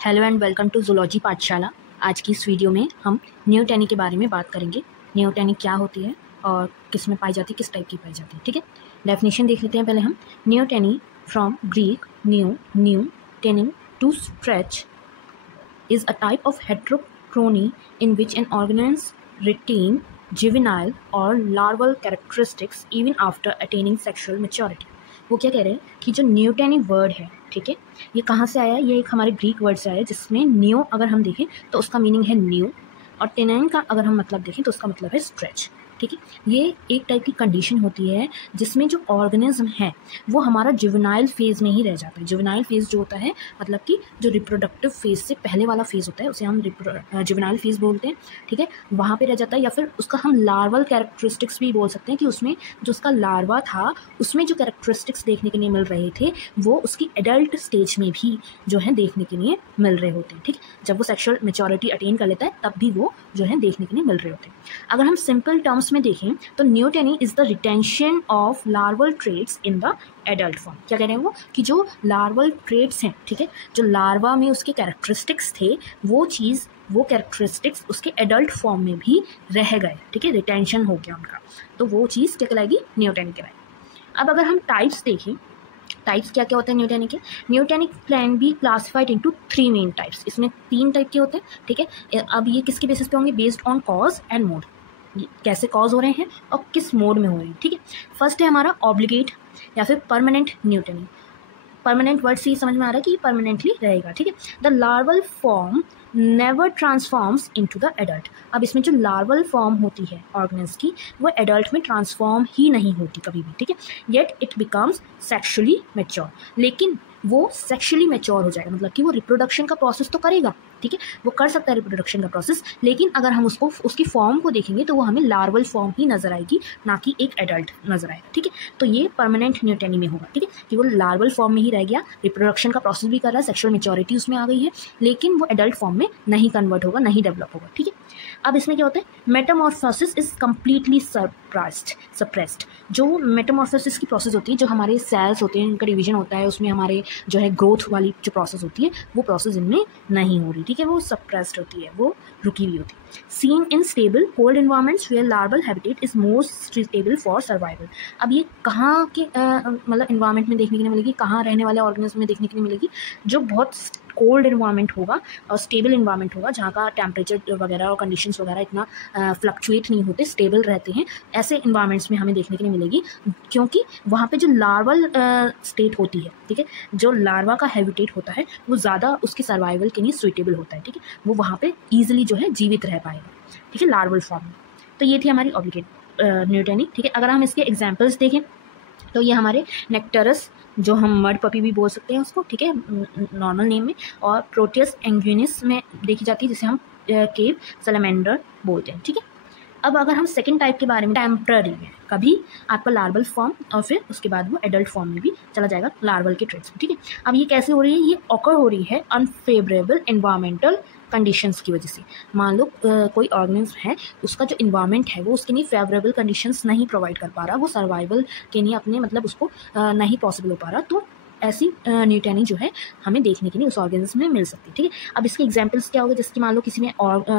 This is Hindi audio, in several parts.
Hello and welcome to zoology पाठशाला। आज की इस वीडियो में हम न्यूटैनी के बारे में बात करेंगे। न्यूटैनी क्या होती है और किस में पाई जाती है, किस टाइप की पाई जाती है। ठीक है, डेफिनेशन देख लेते हैं पहले हम। न्यूटैनी फ्रॉम ग्रीक न्यू टेनिंग to stretch is a type of heterochrony in which an organism retain juvenile or larval characteristics even after attaining sexual maturity। वो क्या कह रहे हैं कि जो न्यूटैनी वर्ड है, ठीक है, ये कहाँ से आया? ये एक हमारे ग्रीक वर्ड से आया जिसमें न्यू अगर हम देखें तो उसका मीनिंग है न्यू, और टेनाइन का अगर हम मतलब देखें तो उसका मतलब है स्ट्रेच। ठीक है, ये एक टाइप की कंडीशन होती है जिसमें जो ऑर्गेनिज्म है वो हमारा जुवेनाइल फेज़ में ही रह जाता है। जुवेनाइल फेज़ जो होता है मतलब कि जो रिप्रोडक्टिव फेज़ से पहले वाला फेज़ होता है उसे हम जुवेनाइल फेज़ बोलते हैं। ठीक है, वहाँ पे रह जाता है, या फिर उसका हम लार्वल कैरेक्टरिस्टिक्स भी बोल सकते हैं कि उसमें जो उसका लार्वा था उसमें जो कैरेक्टरिस्टिक्स देखने के लिए मिल रहे थे वो उसकी एडल्ट स्टेज में भी जो है देखने के लिए मिल रहे होते हैं। ठीक है, जब वो सेक्शुअल मैच्योरिटी अटेन कर लेता है तब भी वो जो है देखने के लिए मिल रहे होते हैं। अगर हम सिंपल टर्म्स में देखें तो neoteny is the retention of larval traits in the adult form. क्या कह रहे हैं वो कि जो लार्वल ट्रेट्स हैं, ठीक है, जो लार्वा में उसके कैरेक्टरिस्टिक्स थे वो कैरेक्टरिस्टिक्स उसके एडल्ट फॉर्म में भी रह गए। ठीक है, रिटेंशन हो गया उनका, तो वो चीज़ क्या कहलाएगी? न्यूटैनी कहलाएगी। अब अगर हम टाइप्स देखें, टाइप्स क्या क्या होते हैं न्यूटैनी के? Neoteny can be classified into 3 main types. इसमें 3 टाइप के होते हैं। ठीक है, अब ये किसके बेसिस पे होंगे? Based on cause and mode, कैसे कॉज हो रहे हैं और किस मोड में हो रहे हैं। ठीक है, फर्स्ट है हमारा ऑब्लिगेट या फिर परमानेंट न्यूटैनी। परमानेंट वर्ड से ही समझ में आ रहा है कि परमानेंटली रहेगा। ठीक है, the larval form never transforms into the adult. अब इसमें जो लार्वल फॉर्म होती है ऑर्गेनिज्म की वो एडल्ट में ट्रांसफॉर्म ही नहीं होती कभी भी। ठीक है, yet it becomes sexually mature, लेकिन वो सेक्शुअली मैच्योर हो जाएगा, मतलब कि वो रिप्रोडक्शन का प्रोसेस तो करेगा। ठीक है, वो कर सकता है रिप्रोडक्शन का प्रोसेस, लेकिन अगर हम उसको उसकी फॉर्म को देखेंगे तो वो हमें लार्वल फॉर्म ही नजर आएगी, ना कि एक एडल्ट नजर आएगा। ठीक है, तो ये परमानेंट न्यूटैनी में होगा। ठीक है, कि वो लार्वल फॉर्म में ही रह गया, रिप्रोडक्शन का प्रोसेस भी कर रहा है, सेक्शुअल मैच्योरिटी उसमें आ गई है, लेकिन वो एडल्ट फॉर्म में नहीं कन्वर्ट होगा, नहीं डेवलप होगा। ठीक है, अब इसमें क्या होता है? Metamorphosis is completely suppressed. जो मेटामॉर्फोसिस की प्रोसेस होती है, जो हमारे सेल्स होते हैं उनका डिवीजन होता है, उसमें हमारे जो है ग्रोथ वाली जो प्रोसेस होती है वो प्रोसेस इनमें नहीं हो रही। ठीक है, वो सप्रेस्ड होती है, वो रुकी हुई होती है। Seen in stable cold environments where larval habitat is most suitable for survival. अब ये कहाँ के मतलब एनवायरमेंट में देखने के लिए मिलेगी, कहाँ रहने वाले ऑर्गेनिज्म में देखने के लिए मिलेगी? जो बहुत कोल्ड एनवायरमेंट होगा और स्टेबल एनवायरमेंट होगा, जहाँ का टेम्परेचर वगैरह और कंडीशंस वगैरह इतना फ्लक्चुएट नहीं होते, स्टेबल रहते हैं, ऐसे एनवायरमेंट्स में हमें देखने के लिए मिलेगी, क्योंकि वहाँ पे जो लार्वल स्टेट होती है, ठीक है, जो लार्वा का हैबिटेट होता है वो ज़्यादा उसके सर्वाइवल के लिए सुइटेबल होता है। ठीक है, वो वहाँ पे ईजिली जो है जीवित रह पाएगा। ठीक है, लार्वल फॉर्म में। तो ये थी हमारी ऑब्लिगेट न्यूटैनी। ठीक है, अगर हम इसके एग्जाम्पल्स देखें तो ये हमारे नेक्टरस, जो हम मड पपी भी बोल सकते हैं उसको, ठीक है, नॉर्मल नेम में, और प्रोटियस एंग्यूनिस में देखी जाती है, जिसे हम केव सैलमेंडर बोलते हैं। ठीक है, अब अगर हम सेकंड टाइप के बारे में, टेम्पररी में, कभी आपका लार्वल फॉर्म और फिर उसके बाद वो एडल्ट फॉर्म में भी चला जाएगा लार्वल के ट्रेट्स में। ठीक है, अब ये कैसे हो रही है? ये ऑकर हो रही है अनफेवरेबल एनवायरमेंटल कंडीशंस की वजह से। मान लो कोई ऑर्गेनिज्म है, उसका जो इन्वायरमेंट है वो उसके लिए फेवरेबल कंडीशंस नहीं प्रोवाइड कर पा रहा, वो सर्वाइवल के लिए अपने मतलब उसको नहीं पॉसिबल हो पा रहा, तो ऐसी न्यूटैनी जो है हमें देखने के लिए उस ऑर्गेनिज्म में मिल सकती है। ठीक है, अब इसके एग्जांपल्स क्या हो गए? जैसे कि मान लो किसी में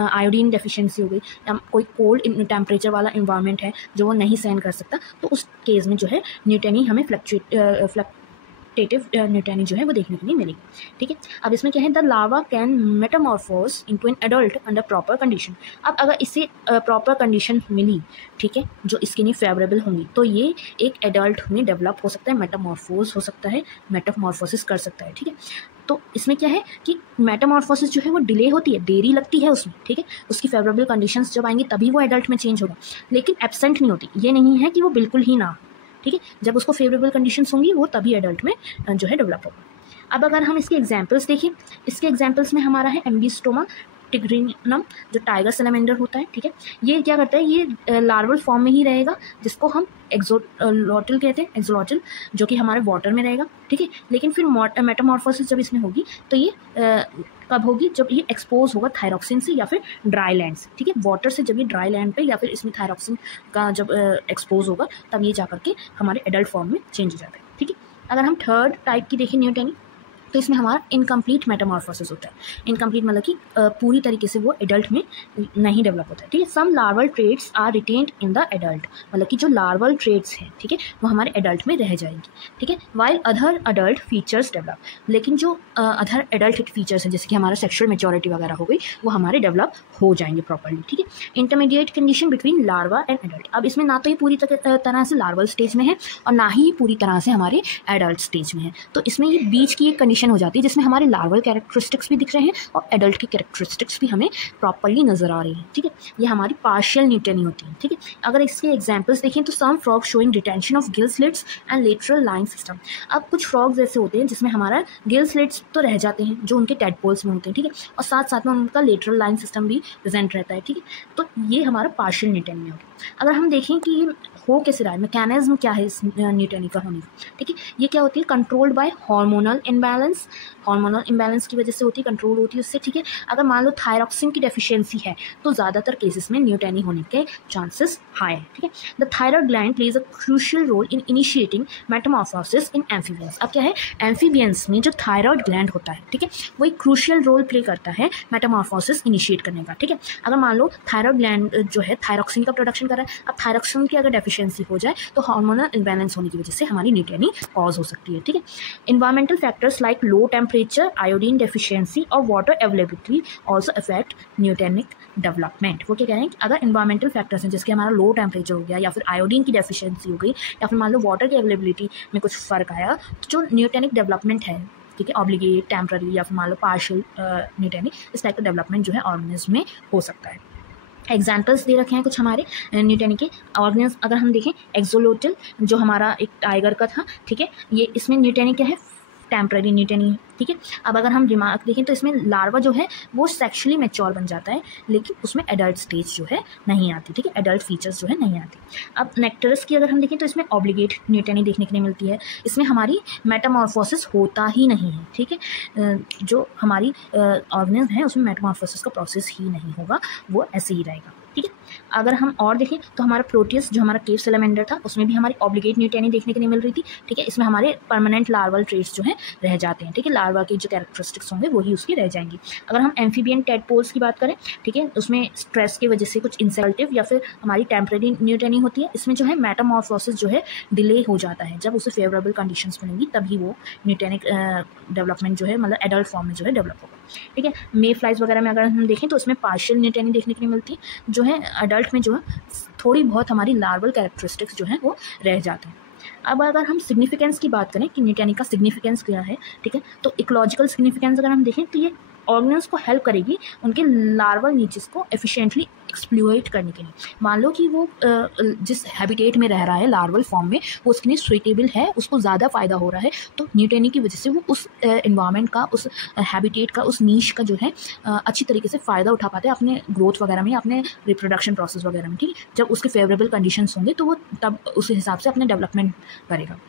आयोडीन डेफिशिएंसी हो गई, या कोई कोल्ड टेम्परेचर वाला इन्वायरमेंट है जो वो नहीं सहन कर सकता, तो उस केस में जो है न्यूटैनी हमें फ्लक्चुएटिव न्यूटैनी जो है वो देखने के लिए मिलेगी। ठीक है, अब इसमें क्या है? The larva can metamorphose into an adult under proper condition. अब अगर इसे प्रॉपर कंडीशन मिली, ठीक है, जो इसके लिए फेवरेबल होंगी, तो ये एक एडल्ट में डेवलप हो सकता है, मेटामॉर्फोज हो सकता है, मेटामॉर्फोसिस कर सकता है। ठीक है, तो इसमें क्या है कि मेटामॉर्फोसिस जो है वो डिले होती है, देरी लगती है उसमें। ठीक है, उसकी फेवरेबल कंडीशंस जब आएंगी तभी वो एडल्ट में चेंज होगा, लेकिन एब्सेंट नहीं होती। ये नहीं है कि वो बिल्कुल ही ना। ठीक है, जब उसको फेवरेबल कंडीशंस होंगी वो तभी एडल्ट में जो है डेवलप होगा। अब अगर हम इसके एग्जांपल्स देखें, इसके एग्जांपल्स में हमारा है एम्बिस्टोमा टिग्रिनम, जो टाइगर सैलमेंडर होता है। ठीक है, ये क्या करता है? ये लार्वल फॉर्म में ही रहेगा, जिसको हम एक्सोलॉटल कहते हैं, एक्सोलॉटल, जो कि हमारे वाटर में रहेगा। ठीक है, लेकिन फिर मेटामॉर्फोसिस जब इसमें होगी तो ये कब होगी? जब ये एक्सपोज होगा थायरॉक्सिन से या फिर ड्राई लैंड से। ठीक है, वाटर से जब ये ड्राई लैंड पे या फिर इसमें थायरॉक्सिन का जब एक्सपोज होगा तब ये जा करके हमारे एडल्ट फॉर्म में चेंज हो जाता है। ठीक है, अगर हम थर्ड टाइप की देखें न्यूटैनी, तो इसमें हमारा इनकम्प्लीट मेटामॉर्फोसिस होता है। इनकम्प्लीट मतलब कि पूरी तरीके से वो एडल्ट में नहीं डेवलप होता है, ठीक है। Some larval traits are retained in the adult, मतलब कि जो लार्वल ट्रेट्स हैं, ठीक है, वो हमारे एडल्ट में रह जाएंगी, ठीक है। While other adult features develop, लेकिन जो अदर एडल्ट फीचर्स हैं जैसे कि हमारा सेक्शुअल मेच्योरिटी वगैरह हो गई, वो हमारे डेवलप हो जाएंगे प्रॉपर्ली, ठीक है। Intermediate condition between larva and adult, अब इसमें ना तो ये पूरी तरह से लार्वल स्टेज में है और ना ही पूरी तरह से हमारे एडल्ट स्टेज में है, तो इसमें ये बीच की एक कंडीशन हो जाती है जिसमें हमारे लार्वल कैरेक्टरिस्टिक्स भी दिख रहे हैं और एडल्ट की कैरेक्टरिस्टिक्स भी हमें प्रॉपर्ली नजर आ रही हैं, ठीक है। ये हमारी पार्शियल न्यूटेनी होती है, ठीक है। अगर इसके एग्जांपल्स देखें तो some frog showing retention of gill slits and lateral line system. अब कुछ फ्रॉग्स ऐसे होते हैं जिसमें हमारा गिल स्लिट्स तो रह जाते हैं जो उनके टेडपोल्स में होते हैं, ठीक है, और साथ साथ में उनका लेटरल लाइन सिस्टम भी प्रेजेंट रहता है, ठीक है। तो ये हमारा पार्शियल न्यूटेनी में होगा। अगर हम देखें कि हो कैसे रहा है, मैकेनिज्म क्या है इस न्यूटेनी का होने का, ठीक है। ये क्या होती है, controlled by hormonal imbalance, hormonal imbalance की वजह से होती है, कंट्रोल होती है उससे, ठीक है। अगर मान लो थायरॉक्सिन की डेफिशिएंसी है तो ज़्यादातर केसेस में न्यूटेनी होने के चांसेस हाई है, ठीक है। The thyroid gland plays a crucial role in initiating metamorphosis in amphibians. अब क्या है, एम्फीबियंस में जो थायरॉयड ग्लैंड होता है, ठीक है, वो एक क्रूशियल रोल प्ले करता है मेटामॉर्फोसिस इनिशिएट करने का, ठीक है। अगर मान लो थायरॉयड ग्लैंड जो है थायरॉक्सिन का प्रोडक्शन कर रहा है, अब थायरॉक्सिन की अगर डेफिशिएंसी हो जाए तो हार्मोनल इम्बैलेंस होने की वजह से हमारी न्यूटेनी कॉज हो सकती है, ठीक है। Environmental factors like low temperature, iodine deficiency और water availability also affect neotenic development. वो क्या कह रहे हैं कि अगर इन्वायरमेंटल फैक्टर्स हैं जिसके हमारा लो टेम्परेचर हो गया या फिर आयोडीन की डेफिशिएंसी हो गई या फिर मान लो वाटर की अवेलेबिलिटी में कुछ फ़र्क आया, तो जो न्यूटेनिक डेवलपमेंट है, ठीक है, ऑब्लिगेट, टेम्पररी या फिर मान लो पार्शियल न्यूटेनिक, इस टाइप का डेवलपमेंट जो है ऑर्गेनिज्म में हो सकता है। एग्जाम्पल्स दे रखे हैं कुछ हमारे न्यूटेनी के ऑर्गेनिज्म। अगर हम देखें एक्सोलोटल जो हमारा एक टाइगर का था, ठीक है, ये इसमें न्यूटेनी क्या है, टेम्पररी न्यूटेनी, ठीक है। अब अगर हम रिमार्क देखें तो इसमें लार्वा जो है वो सेक्सुअली मैच्योर बन जाता है लेकिन उसमें एडल्ट स्टेज जो है नहीं आती, ठीक है, एडल्ट फीचर्स जो है नहीं आती। अब नेक्टरस की अगर हम देखें तो इसमें ऑब्लिगेट न्यूटेनी देखने के लिए मिलती है, इसमें हमारी मेटामॉर्फोसिस होता ही नहीं है, ठीक है। जो हमारी ऑर्गेनिज्म है उसमें मेटामॉर्फोसिस का प्रोसेस ही नहीं होगा, वो ऐसे ही रहेगा, ठीक है। अगर हम और देखें तो हमारा प्रोटियस जो हमारा केव सैलेमेंडर था उसमें भी हमारी ऑब्लिगेट न्यूटेनी देखने के लिए मिल रही थी, ठीक है। इसमें हमारे परमानेंट लार्वल ट्रेट्स जो हैं रह जाते हैं, ठीक है, लार्वा के जो कैरेक्टरिस्टिक्स होंगे वही उसकी रह जाएंगी। अगर हम एम्फीबियन टेडपोल्स की बात करें, ठीक है, उसमें स्ट्रेस की वजह से कुछ इंसल्टिव या फिर हमारी टेम्पररी न्यूटेनी होती है, इसमें जो है मेटामॉर्फोसिस जो है डिले हो जाता है, जब उसे फेवरेबल कंडीशंस मिलेंगी तभी वो न्यूटेनिक डेवलपमेंट जो है मतलब एडल्ट फॉर्म में जो है डेवलप होगा, ठीक है। मे फ्लाइज वगैरह में अगर हम देखें तो उसमें पार्शियल न्यूटेनी देखने के लिए मिलती है, जो है एडल्ट में जो है थोड़ी बहुत हमारी लार्वल कैरेक्टरिस्टिक्स जो हैं वो रह जाते हैं। अब अगर हम सिग्निफिकेंस की बात करें कि न्यूटेनी का सिग्निफिकेंस क्या है, ठीक है, तो इकोलॉजिकल सिग्निफिकेंस अगर हम देखें तो ये ऑर्गेनिज्म को हेल्प करेगी उनके लार्वल नीचेस को एफिशिएंटली एक्सप्लॉइट करने के लिए। मान लो कि वो जिस हैबिटेट में रह रहा है लार्वल फॉर्म में वो उसके लिए सुइटेबल है, उसको ज़्यादा फ़ायदा हो रहा है, तो न्यूटेनी की वजह से वो उस इन्वायरमेंट का, उस हैबिटेट का, उस नीश का जो है अच्छी तरीके से फ़ायदा उठा पाते हैं अपने ग्रोथ वगैरह में, अपने रिप्रोडक्शन प्रोसेस वगैरह में, ठीक है। जब उसके फेवरेबल कंडीशंस होंगे तो वो तब उस हिसाब से अपने डेवलपमेंट करेगा,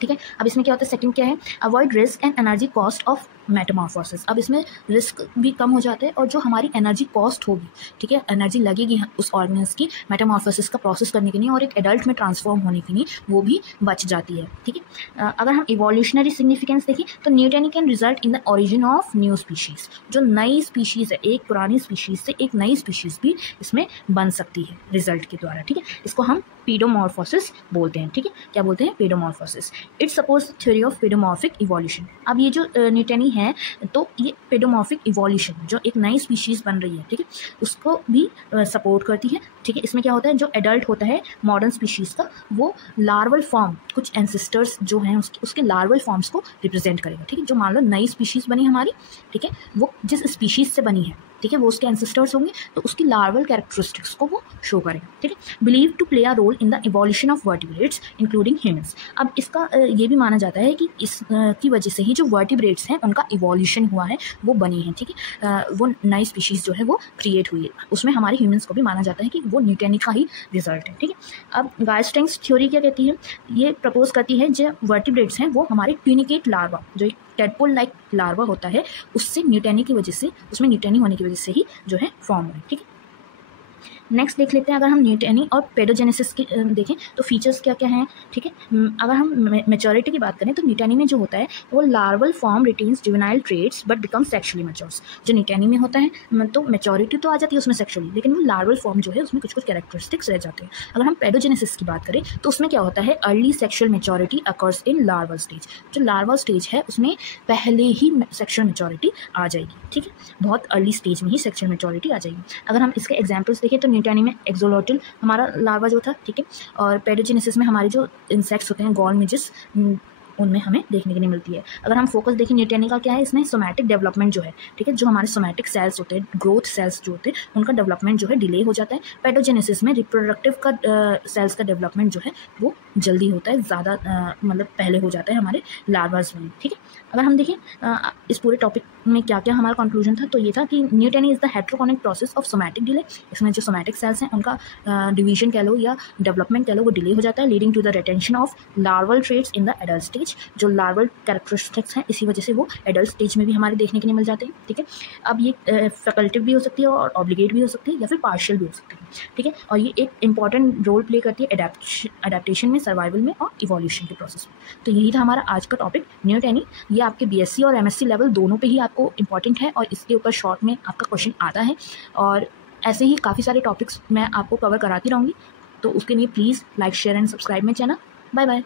ठीक है। अब इसमें क्या होता है, सेकंड क्या है, avoid risk and energy cost of Metamorphosis. अब इसमें रिस्क भी कम हो जाते हैं और जो हमारी एनर्जी कॉस्ट होगी, ठीक है, एनर्जी लगेगी उस ऑर्गेनिज्म की मेटामॉर्फोसिस का प्रोसेस करने के लिए और एक एडल्ट में ट्रांसफॉर्म होने के लिए, वो भी बच जाती है, ठीक है। अगर हम इवोल्यूशनरी सिग्निफिकेंस देखें तो neoteny can result in the origin of new species. जो नई स्पीशीज़ है, एक पुरानी स्पीशीज़ से एक नई स्पीशीज़ भी इसमें बन सकती है रिजल्ट के द्वारा, ठीक है। इसको हम पीडोमॉर्फोसिस बोलते हैं, ठीक है। क्या बोलते हैं, paedomorphosis. It's suppose theory of paedomorphic evolution. अब ये जो न्यूटेनी है तो ये पीडोमॉर्फिक इवोल्यूशन जो एक नई स्पीशीज़ बन रही है, ठीक है, उसको भी सपोर्ट करती है, ठीक है। इसमें क्या होता है, जो एडल्ट होता है मॉडर्न स्पीशीज़ का, वो लार्वल फॉर्म, कुछ एंसेस्टर्स जो हैं उसके लार्वल फॉर्म्स को रिप्रेजेंट करेगा, ठीक है। जो मान लो नई स्पीशीज़ बनी हमारी, ठीक है, वो जिस स्पीशीज़ से बनी है, ठीक है, वो उसके एंसेस्टर्स होंगे तो उसकी लार्वल कैरेक्टरिस्टिक्स को वो शो करेगा, ठीक है। Believe to play a role in the evolution of vertebrates including humans. अब इसका ये भी माना जाता है कि इस की वजह से ही जो वर्टिब्रेट्स हैं उनका इवोल्यूशन हुआ है, वो बनी है, ठीक है, वो नई स्पीशीज़ जो है वो क्रिएट हुई है, उसमें हमारे ह्यूमंस को भी माना जाता है कि वो न्यूटेनी का ही रिजल्ट है, ठीक है। अब गायस्टेंग्स थ्योरी क्या कहती है, ये प्रपोज करती है जो वर्टिब्रेट्स हैं वो हमारे ट्यूनिकेट लार्वा, जो एक टेडपोल लाइक लार्वा होता है, उससे न्यूटेनी की वजह से, उसमें न्यूटेनी होने की वजह से ही जो है फॉर्म हुई, ठीक है। नेक्स्ट देख लेते हैं, अगर हम न्यूटेनी और पेडोजेनेसिस की देखें तो फीचर्स क्या क्या हैं, ठीक है। अगर हम मैच्योरिटी की बात करें तो न्यूटेनी में जो होता है वो larval form retains juvenile traits but become sexually matures. जो न्यूटेनी में होता है तो मैच्योरिटी तो आ जाती है उसमें सेक्शुअली, लेकिन वो लार्वल फॉर्म जो है उसमें कुछ कुछ कैरेक्टरिस्टिक्स रह जाते हैं। अगर हम पेडोजेनेसिस की बात करें तो उसमें क्या होता है, early sexual maturity occurs in larval stage. जो लार्वल स्टेज है उसमें पहले ही सेक्शुअल मैच्योरिटी आ जाएगी, ठीक है, बहुत अर्ली स्टेज में ही सेक्शुअल मैच्योरिटी आ जाएगी। अगर हम इसके एग्जांपल्स देखें तो न्यूटेनी में एक्सोलोटल हमारा लार्वा जो था, ठीक है, और पेडोजेनेसिस में हमारे जो इंसेक्ट्स होते हैं गॉल मिजेस उनमें हमें देखने के लिए मिलती है। अगर हम फोकस देखें न्यूटेनी का क्या है, इसमें सोमैटिक डेवलपमेंट जो है, ठीक है, जो हमारे सोमैटिक सेल्स होते हैं, ग्रोथ सेल्स जो होते हैं उनका डेवलपमेंट जो है डिले हो जाता है। पेडोजेनेसिस में रिप्रोडक्टिव का सेल्स का डेवलपमेंट जो है वो जल्दी होता है, ज़्यादा मतलब पहले हो जाता है हमारे लार्वास में, ठीक है। अगर हम देखें इस पूरे टॉपिक में क्या क्या हमारा कंक्लूजन था, तो ये था कि neoteny is the heterochronic process of somatic delay. इसमें जो सोमैटिक सेल्स हैं उनका डिवीजन कह लो या डेवलपमेंट कह लो वो डिले हो जाता है, leading to the retention of larval traits in the adult stage. जो लार्वल कैरेक्टरिस्टिक्स हैं इसी वजह से वो एडल्ट स्टेज में भी हमारे देखने के लिए मिल जाते हैं, ठीक है। अब ये फैकल्टिव भी हो सकती है और ऑब्लिगेट भी हो सकती है या फिर पार्शियल भी हो सकती है, ठीक है। और ये एक इंपॉर्टेंट रोल प्ले करती है एडेप्टेशन में, सर्वाइवल में और इवोल्यूशन के प्रोसेस में। तो यही था हमारा आज का टॉपिक न्यूटेनी। ये आपके बीएससी और एमएससी लेवल दोनों पे ही आपको इंपॉर्टेंट है और इसके ऊपर शॉर्ट में आपका क्वेश्चन आता है। और ऐसे ही काफ़ी सारे टॉपिक्स मैं आपको कवर कराती रहूँगी, तो उसके लिए please like share and subscribe my channel. Bye bye.